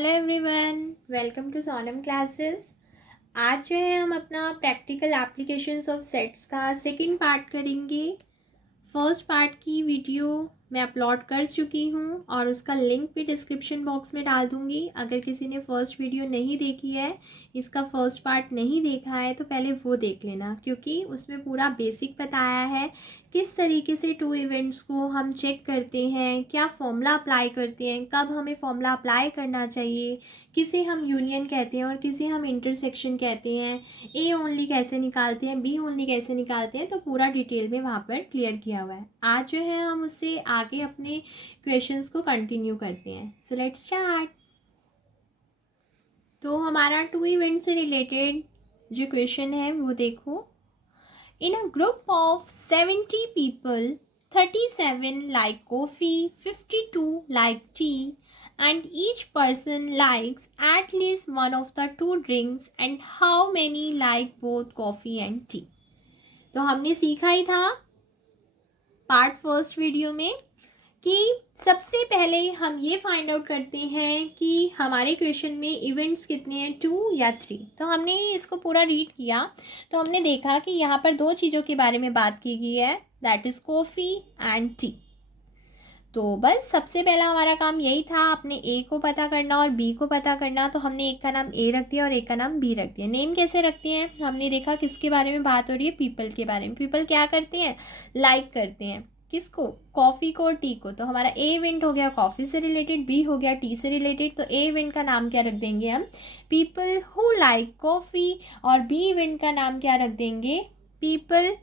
Hello everyone, welcome to Sonam classes. आज जो है हम अपना प्रैक्टिकल एप्लीकेशंस ऑफ सेट्स का सेकंड पार्ट करेंगे। फर्स्ट पार्ट की वीडियो मैं अपलोड कर चुकी हूँ और उसका लिंक भी डिस्क्रिप्शन बॉक्स में डाल दूँगी। अगर किसी ने फर्स्ट वीडियो नहीं देखी है, इसका फर्स्ट पार्ट नहीं देखा है, तो पहले वो देख लेना, क्योंकि उसमें पूरा बेसिक बताया है किस तरीके से टू इवेंट्स को हम चेक करते हैं, क्या फॉर्मूला अप्लाई करते हैं, कब हमें फॉर्मूला अप्लाई करना चाहिए, किसे हम यूनियन कहते हैं और किसे हम इंटरसेक्शन कहते हैं, ए ओनली कैसे निकालते हैं, बी ओनली कैसे निकालते हैं, तो पूरा डिटेल में वहाँ पर क्लियर किया हुआ है। आज जो है हम उससे आगे अपने क्वेश्चंस को कंटिन्यू करते हैं। So let's start. तो हमारा टू इवेंट से रिलेटेड जो क्वेश्चन है वो देखो। In a group of 70 people 37 like coffee, 52 like tea, and each person likes at least one of the two drinks, and how many like both coffee and tea? तो हमने सीखा ही था part first video में कि सबसे पहले हम ये फाइंड आउट करते हैं कि हमारे क्वेश्चन में इवेंट्स कितने हैं, 2 या 3। तो हमने इसको पूरा रीड किया तो हमने देखा कि यहाँ पर दो चीज़ों के बारे में बात की गई है, that is coffee and T. तो बस सबसे पहला हमारा काम यही था, अपने ए को पता करना और बी को पता करना। तो हमने एक का नाम ए रख दिया और एक का नाम बी रख दिया। नेम कैसे रखते हैं, हमने देखा किसके बारे में बात हो रही है, पीपल के बारे में। पीपल क्या करते हैं, लाइक करते हैं किसको, कॉफ़ी को और टी को। तो हमारा ए इवेंट हो गया कॉफ़ी से रिलेटेड, बी हो गया टी से रिलेटेड। तो ए इवेंट का नाम क्या रख देंगे हम, पीपल हु लाइक कॉफ़ी, और बी इवेंट का नाम क्या रख देंगे, पीपल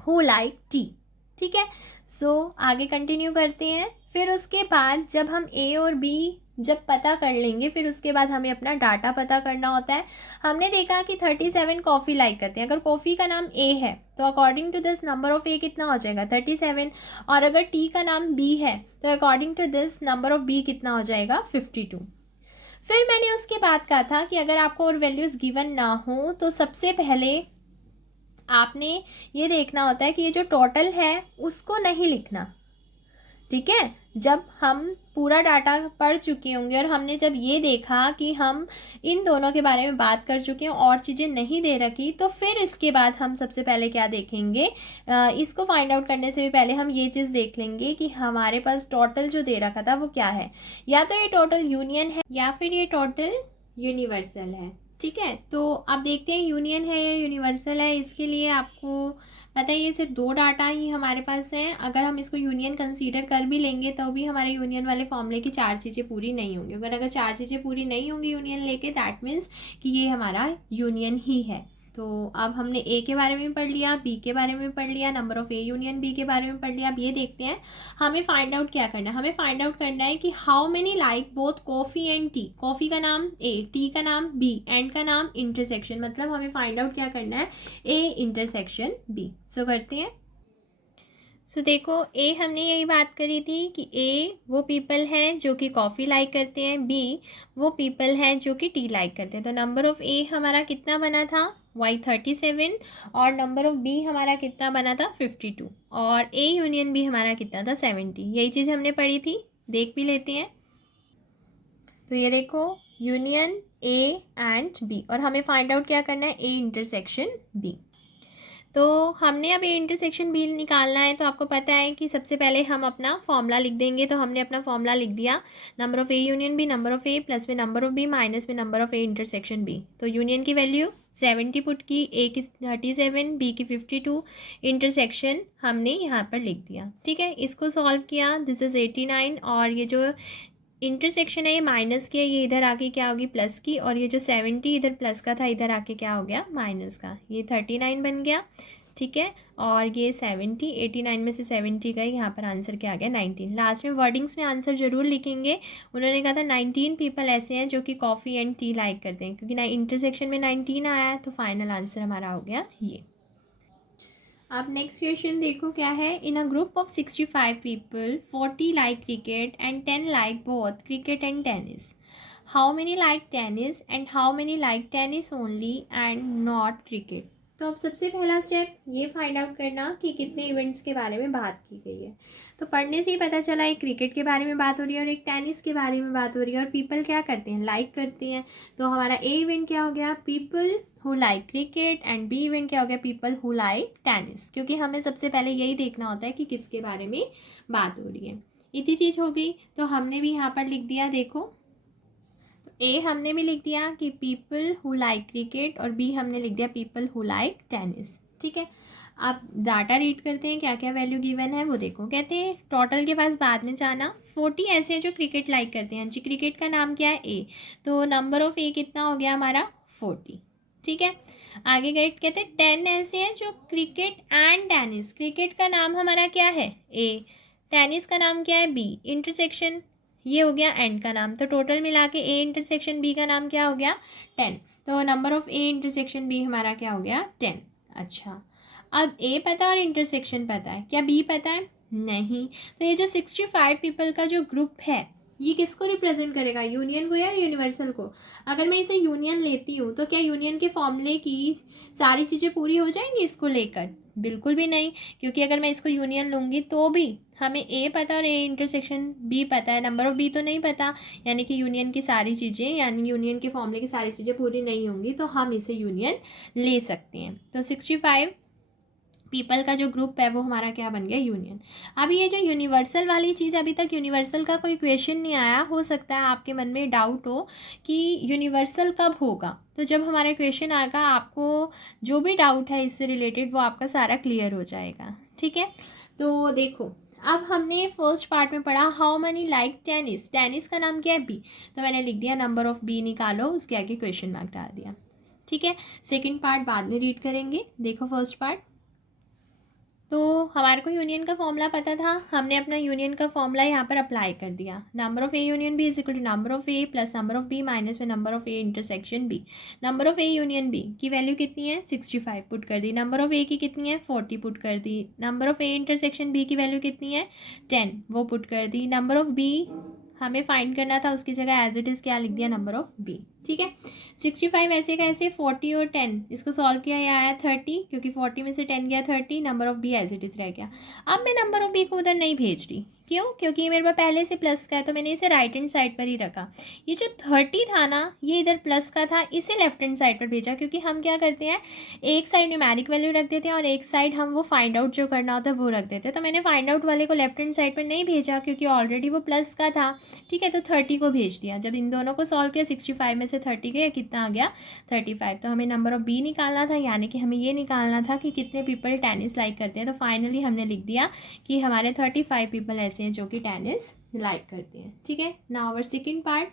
हु लाइक टी। ठीक है। सो आगे कंटिन्यू करते हैं। फिर उसके बाद जब हम ए और बी जब पता कर लेंगे, फिर उसके बाद हमें अपना डाटा पता करना होता है। हमने देखा कि 37 कॉफ़ी लाइक करते हैं। अगर कॉफ़ी का नाम ए है तो according to this number of A कितना हो जाएगा, 37। और अगर टी का नाम बी है तो according to this number of B कितना हो जाएगा, 52। फिर मैंने उसके बाद कहा था कि अगर आपको और वैल्यूज़ गिवन ना हो तो सबसे पहले आपने ये देखना होता है कि ये जो टोटल है उसको नहीं लिखना। ठीक है। जब हम पूरा डाटा पढ़ चुके होंगे और हमने जब ये देखा कि हम इन दोनों के बारे में बात कर चुके हैं और चीज़ें नहीं दे रखी, तो फिर इसके बाद हम सबसे पहले क्या देखेंगे, इसको फाइंड आउट करने से भी पहले हम ये चीज़ देख लेंगे कि हमारे पास टोटल जो दे रखा था वो क्या है। या तो ये टोटल यूनियन है या फिर ये टोटल यूनिवर्सल है। ठीक है। तो आप देखते हैं यूनियन है या यूनिवर्सल है। इसके लिए आपको पता है ये सिर्फ दो डाटा ही हमारे पास हैं। अगर हम इसको यूनियन कंसीडर कर भी लेंगे तो भी हमारे यूनियन वाले फॉर्मूले की चार चीज़ें पूरी नहीं होंगी। अगर चार चीज़ें पूरी नहीं होंगी यूनियन लेके, दैट मीन्स कि ये हमारा यूनियन ही है। तो अब हमने ए के बारे में पढ़ लिया, बी के बारे में पढ़ लिया, number of A union B के बारे में पढ़ लिया। अब ये देखते हैं हमें फाइंड आउट क्या करना है। हमें फाइंड आउट करना है कि how many like both coffee and T. Coffee का नाम ए, टी का नाम बी, एंड का नाम इंटरसेक्शन। मतलब हमें फाइंड आउट क्या करना है, ए इंटरसेक्शन बी। सो करते हैं। सो देखो, ए हमने यही बात करी थी कि ए वो पीपल हैं जो कि कॉफ़ी लाइक करते हैं, बी वो पीपल हैं जो कि टी लाइक करते हैं। तो नंबर ऑफ़ ए हमारा कितना बना था, वाई 37, और नंबर ऑफ़ बी हमारा कितना बना था, 52, और ए यूनियन बी हमारा कितना था, 70। यही चीज़ हमने पढ़ी थी, देख भी लेते हैं। तो ये देखो, यूनियन ए एंड बी, और हमें फाइंड आउट क्या करना है, ए इंटरसेक्शन बी। तो हमने अब ए इंटरसेक्शन बी निकालना है। तो आपको पता है कि सबसे पहले हम अपना फॉर्मूला लिख देंगे। तो हमने अपना फॉर्मूला लिख दिया, number of A union B, number of A plus में नंबर ऑफ़ बी माइनस में number of A intersection B. तो यूनियन की वैल्यू 70 पुट की, ए की 37, बी की 52, इंटरसेक्शन हमने यहाँ पर लिख दिया। ठीक है। इसको सॉल्व किया, दिस इज़ 89, और ये जो इंटरसेक्शन है ये माइनस की है, ये इधर आके क्या होगी, प्लस की, और ये जो 70 इधर प्लस का था इधर आके क्या हो गया, माइनस का। ये 39 बन गया। ठीक है। और ये 70, 89 में से 70 गई, यहाँ पर आंसर क्या आ गया, 19। लास्ट में वर्डिंग्स में आंसर जरूर लिखेंगे। उन्होंने कहा था 19 पीपल ऐसे हैं जो कि कॉफ़ी एंड टी लाइक करते हैं, क्योंकि इंटरसेक्शन में 19 आया है, तो फाइनल आंसर हमारा हो गया ये। अब नेक्स्ट क्वेश्चन देखो क्या है। In a group of 65 people 40 like cricket and 10 like both cricket and tennis. How many like tennis and how many like tennis only and not cricket. तो अब सबसे पहला स्टेप ये फाइंड आउट करना कि कितने इवेंट्स के बारे में बात की गई है। तो पढ़ने से ही पता चला एक क्रिकेट के बारे में बात हो रही है और एक टेनिस के बारे में बात हो रही है, और पीपल क्या करते हैं, लाइक करते हैं। तो हमारा ए इवेंट क्या हो गया, people who like cricket, and B event क्या हो गया, पीपल हु लाइक टेनिस। क्योंकि हमें सबसे पहले यही देखना होता है कि किसके बारे में बात हो रही है। इतनी चीज़ हो गई, तो हमने भी यहाँ पर लिख दिया, देखो ए हमने भी लिख दिया कि पीपल हु लाइक क्रिकेट, और बी हमने लिख दिया पीपल हु लाइक टेनिस। ठीक है, अब डाटा रीड करते हैं क्या क्या वैल्यू गिवन है वो देखो। कहते हैं टोटल के पास बाद में जाना, 40 ऐसे हैं जो क्रिकेट लाइक करते हैं जी। क्रिकेट का नाम क्या है, ए, तो नंबर ऑफ ए कितना हो गया हमारा 40। ठीक है, आगे गए, कहते हैं 10 ऐसे हैं जो क्रिकेट एंड टेनिस, क्रिकेट का नाम हमारा क्या है ए, टेनिस का नाम क्या है बी, इंटरसेक्शन ये हो गया एंड का नाम, तो टोटल मिला के ए इंटरसेक्शन बी का नाम क्या हो गया 10। तो number of A intersection B हमारा क्या हो गया 10। अच्छा, अब ए पता है और इंटरसेक्शन पता है, क्या बी पता है, नहीं। तो ये जो 65 पीपल का जो ग्रुप है ये किसको रिप्रेजेंट करेगा, यूनियन को या यूनिवर्सल को। अगर मैं इसे यूनियन लेती हूँ तो क्या यूनियन के फॉर्मूले की सारी चीज़ें पूरी हो जाएंगी इसको लेकर, बिल्कुल भी नहीं। क्योंकि अगर मैं इसको यूनियन लूँगी तो भी हमें ए पता और ए इंटरसेक्शन बी पता है, नंबर ऑफ बी तो नहीं पता, यानी कि यूनियन की सारी चीज़ें, यानी यूनियन के फॉर्मूले की सारी चीज़ें पूरी नहीं होंगी, तो हम इसे यूनियन ले सकते हैं। तो 65 पीपल का जो ग्रुप है वो हमारा क्या बन गया, यूनियन। अब ये जो यूनिवर्सल वाली चीज़, अभी तक यूनिवर्सल का कोई क्वेश्चन नहीं आया, हो सकता है आपके मन में डाउट हो कि यूनिवर्सल कब होगा। तो जब हमारा क्वेश्चन आएगा आपको जो भी डाउट है इससे रिलेटेड वो आपका सारा क्लियर हो जाएगा। ठीक है, तो देखो अब हमने फर्स्ट पार्ट में पढ़ा how many like tennis, tennis का नाम क्या है बी, तो मैंने लिख दिया नंबर ऑफ बी निकालो, उसके आगे क्वेश्चन मार्क डाल दिया। ठीक है, सेकेंड पार्ट बाद में रीड करेंगे। देखो फर्स्ट पार्ट, तो हमारे को यूनियन का फॉर्मूला पता था, हमने अपना यूनियन का फॉर्मूला यहाँ पर अप्लाई कर दिया। Number of A union B is equal to number of A plus number of B minus में number of A intersection B. Number of A union B की वैल्यू कितनी है 65 पुट कर दी, नंबर ऑफ ए की कितनी है 40 पुट कर दी, number of A intersection B की वैल्यू कितनी है 10 वो पुट कर दी, नंबर ऑफ बी हमें फाइंड करना था उसकी जगह एज इट इज़ क्या लिख दिया नंबर ऑफ बी। ठीक है, 65 ऐसे का ऐसे, 40 और 10 इसको सॉल्व किया, ये आया 30, क्योंकि 40 में से 10 गया 30, number of B as it is रह गया। अब मैं नंबर ऑफ बी को उधर नहीं भेज रही, क्यों, क्योंकि ये मेरे पास पहले से प्लस का है, तो मैंने इसे राइट हैंड साइड पर ही रखा। ये जो 30 था ना ये इधर प्लस का था, इसे लेफ्ट हैंड साइड पर भेजा, क्योंकि हम क्या करते हैं एक साइड न्यूमेरिक वैल्यू रख देते हैं और एक साइड हम वो फाइंड आउट जो करना होता है वो रख देते हैं। तो मैंने फाइंड आउट वाले को लेफ्ट हैंड साइड पर नहीं भेजा क्योंकि ऑलरेडी वो प्लस का था। ठीक है, तो 30 को भेज दिया। जब इन दोनों को सॉल्व किया 65 में से 30 गया, कितना आ गया 35। तो हमें नंबर ऑफ बी निकालना था, यानी कि हमें ये निकालना था कि कितने पीपल टेनिस लाइक करते हैं। तो फाइनली हमने लिख दिया कि हमारे 35 पीपल ऐसे हैं जो कि टेनिस लाइक करते हैं। ठीक है, now our second part.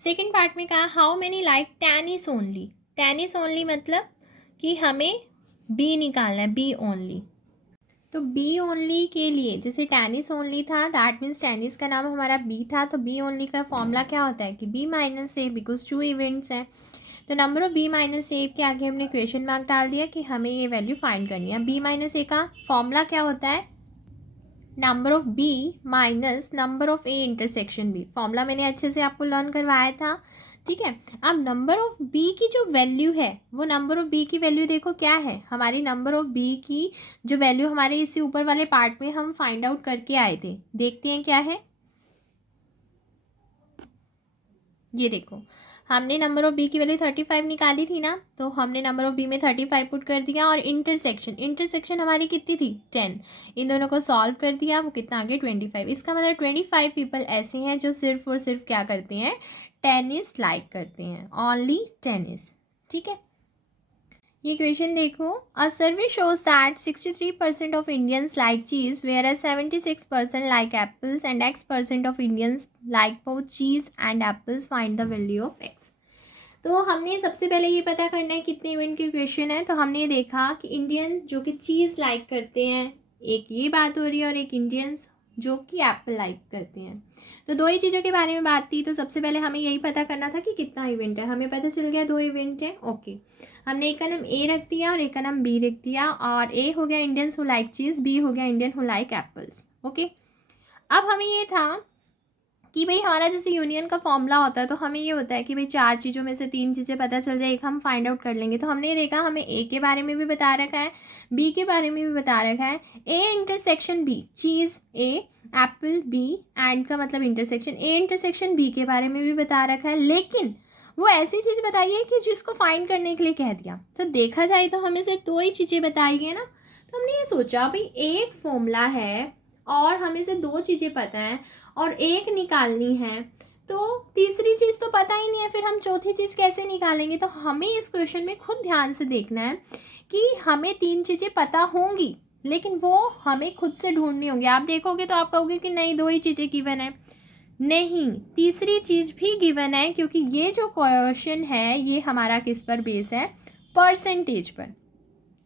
Second part में कहा how many like tennis only, tennis only मतलब कि हमें बी निकालना है, बी ओनली। तो बी ओनली के लिए, जैसे टेनिस ओनली था दैट मीन्स टेनिस का नाम हमारा बी था, तो बी ओनली का फॉर्मूला क्या होता है कि B minus A, because 2 events हैं। तो number of B minus A के आगे हमने क्वेश्चन मार्क डाल दिया कि हमें ये वैल्यू फाइंड करनी है। बी माइनस ए का फॉर्मूला क्या होता है, number of B minus number of A intersection B. Formula मैंने अच्छे से आपको लर्न करवाया था। ठीक है, अब नंबर ऑफ बी की जो वैल्यू है वो नंबर ऑफ बी की वैल्यू देखो क्या है, हमारी नंबर ऑफ बी की जो वैल्यू हमारे इससे ऊपर वाले पार्ट में हम फाइंड आउट करके आए थे, देखते हैं क्या है। ये देखो हमने नंबर ऑफ बी की वैल्यू 35 निकाली थी ना, तो हमने नंबर ऑफ बी में 35 पुट कर दिया और इंटरसेक्शन हमारी कितनी थी 10, इन दोनों को सॉल्व कर दिया, वो कितना आ गया 25। इसका मतलब 25 पीपल ऐसे हैं जो सिर्फ और सिर्फ क्या करते हैं, टेनिस लाइक करते हैं, ओनली टेनिस। ठीक है, ये क्वेश्चन देखो, a survey shows that 63% of Indians like cheese whereas 76% like apples and X% of Indians like both cheese and apples, find the value of X। तो हमने सबसे पहले ये पता करना है कितने इवेंट के क्वेश्चन है। तो हमने ये देखा कि इंडियन जो कि चीज़ लाइक करते हैं, एक ये बात हो रही है, और एक इंडियंस जो कि एप्पल लाइक करते हैं। तो दो ही चीज़ों के बारे में बात थी। तो सबसे पहले हमें यही पता करना था कि कितना इवेंट है, हमें पता चल गया 2 इवेंट है। ओके, हमने एक का नाम ए रख दिया और एक का नाम बी रख दिया, और ए हो गया Indians who like cheese, B हो गया Indian who like apples. Okay, अब हमें ये था कि भाई हमारा जैसे यूनियन का फॉर्मूला होता है तो हमें ये होता है कि भाई 4 चीज़ों में से 3 चीज़ें पता चल जाए, एक हम फाइंड आउट कर लेंगे। तो हमने ये देखा, हमें ए के बारे में भी बता रखा है, बी के बारे में भी बता रखा है। A intersection B, cheese A, apple B, and का मतलब इंटरसेक्शन, ए इंटरसेक्शन बी के बारे में भी बता रखा है, लेकिन वो ऐसी चीज़ बताई है कि जिसको फाइंड करने के लिए कह दिया। तो देखा जाए तो हमें सिर्फ 2 ही चीज़ें बताई है ना। तो हमने ये सोचा भाई एक फॉर्मूला है और हमें से 2 चीज़ें पता हैं और एक निकालनी है, तो तीसरी चीज़ तो पता ही नहीं है, फिर हम चौथी चीज़ कैसे निकालेंगे। तो हमें इस क्वेश्चन में खुद ध्यान से देखना है कि हमें 3 चीज़ें पता होंगी, लेकिन वो हमें खुद से ढूंढनी होंगी। आप देखोगे तो आप कहोगे कि नहीं 2 ही चीज़ें गिवन है, नहीं, तीसरी चीज़ भी गिवन है, क्योंकि ये जो क्वेश्चन है ये हमारा किस पर बेस है, परसेंटेज पर।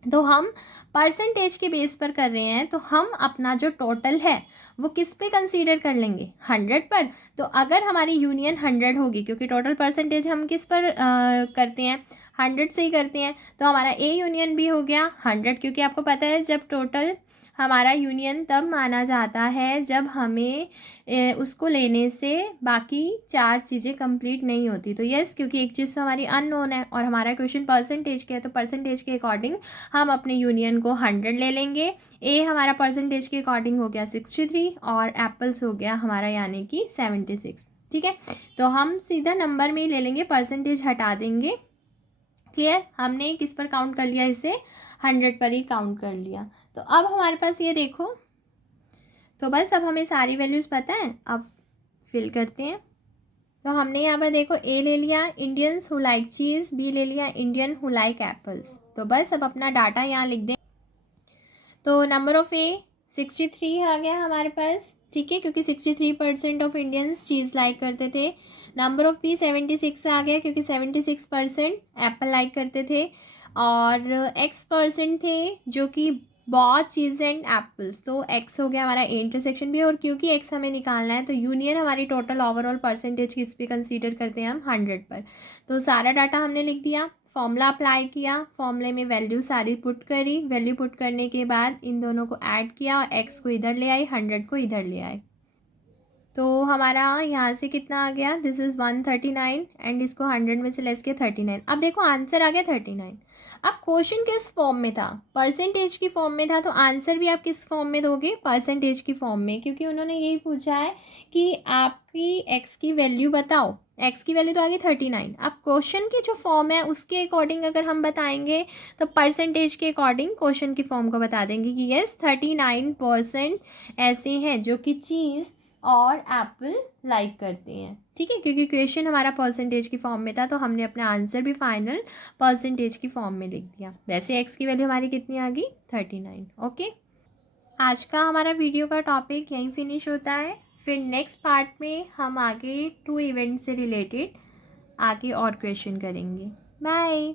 तो हम परसेंटेज के बेस पर कर रहे हैं, तो हम अपना जो टोटल है वो किस पे कंसीडर कर लेंगे, 100 पर। तो अगर हमारी यूनियन 100 होगी, क्योंकि टोटल परसेंटेज हम किस पर करते हैं, 100 से ही करते हैं, तो हमारा ए यूनियन भी हो गया 100, क्योंकि आपको पता है जब टोटल हमारा यूनियन तब माना जाता है जब हमें उसको लेने से बाकी 4 चीज़ें कंप्लीट नहीं होती। तो यस, क्योंकि एक चीज़ तो हमारी अननोन है और हमारा क्वेश्चन परसेंटेज के है, तो परसेंटेज के अकॉर्डिंग हम अपने यूनियन को 100 ले लेंगे। ए हमारा परसेंटेज के अकॉर्डिंग हो गया 63 और एप्पल्स हो गया हमारा यानी कि 76। ठीक है, तो हम सीधा नंबर में ही ले लेंगे, परसेंटेज हटा देंगे। क्लियर, हमने किस पर काउंट कर लिया, इसे 100 पर ही काउंट कर लिया। तो अब हमारे पास ये देखो, तो बस अब हमें सारी वैल्यूज़ पता है, अब फिल करते हैं। तो हमने यहाँ पर देखो ए ले लिया Indians who like cheese, B ले लिया इंडियन हु लाइक एप्पल्स। तो बस अब अपना डाटा यहाँ लिख दें। तो नंबर ऑफ़ ए 63 आ गया हमारे पास, ठीक है, क्योंकि 63% ऑफ इंडियंस चीज़ लाइक करते थे। नंबर ऑफ़ बी 76 आ गया, क्योंकि 76% एप्पल लाइक करते थे। और x% थे जो कि बहुत चीज़ एंड एप्पल्स, तो x हो गया हमारा ए इंटरसेक्शन भी। और क्योंकि x हमें निकालना है तो यूनियन हमारी टोटल ओवरऑल परसेंटेज किस पे कंसीडर करते हैं हम, 100 पर। तो सारा डाटा हमने लिख दिया, फॉर्मूला अप्लाई किया, फॉर्मूले में वैल्यू सारी पुट करी, वैल्यू पुट करने के बाद इन दोनों को ऐड किया और x को इधर ले आई, 100 को इधर ले आए। तो हमारा यहाँ से कितना आ गया, दिस इज़ 139 एंड इसको 100 में से लेस किया 39। अब देखो आंसर आ गया 39। अब क्वेश्चन किस फॉर्म में था, परसेंटेज की फॉर्म में था, तो आंसर भी आप किस फॉर्म में दोगे, परसेंटेज की फॉर्म में, क्योंकि उन्होंने यही पूछा है कि आपकी एक्स की वैल्यू बताओ। एक्स की वैल्यू तो आ गई 39। अब क्वेश्चन की जो फॉर्म है उसके अकॉर्डिंग अगर हम बताएंगे तो परसेंटेज के अकॉर्डिंग क्वेश्चन की फॉर्म को बता देंगे कि यस 39% ऐसे हैं जो कि चीज़ और एप्पल लाइक करते हैं। ठीक है, क्योंकि क्वेश्चन हमारा परसेंटेज की फॉर्म में था तो हमने अपना आंसर भी फाइनल परसेंटेज की फॉर्म में लिख दिया। वैसे एक्स की वैल्यू हमारी कितनी आ गई, 39। ओके, आज का हमारा वीडियो का टॉपिक यहीं फिनिश होता है। फिर नेक्स्ट पार्ट में हम आगे 2 इवेंट से रिलेटेड आगे और क्वेश्चन करेंगे। बाय।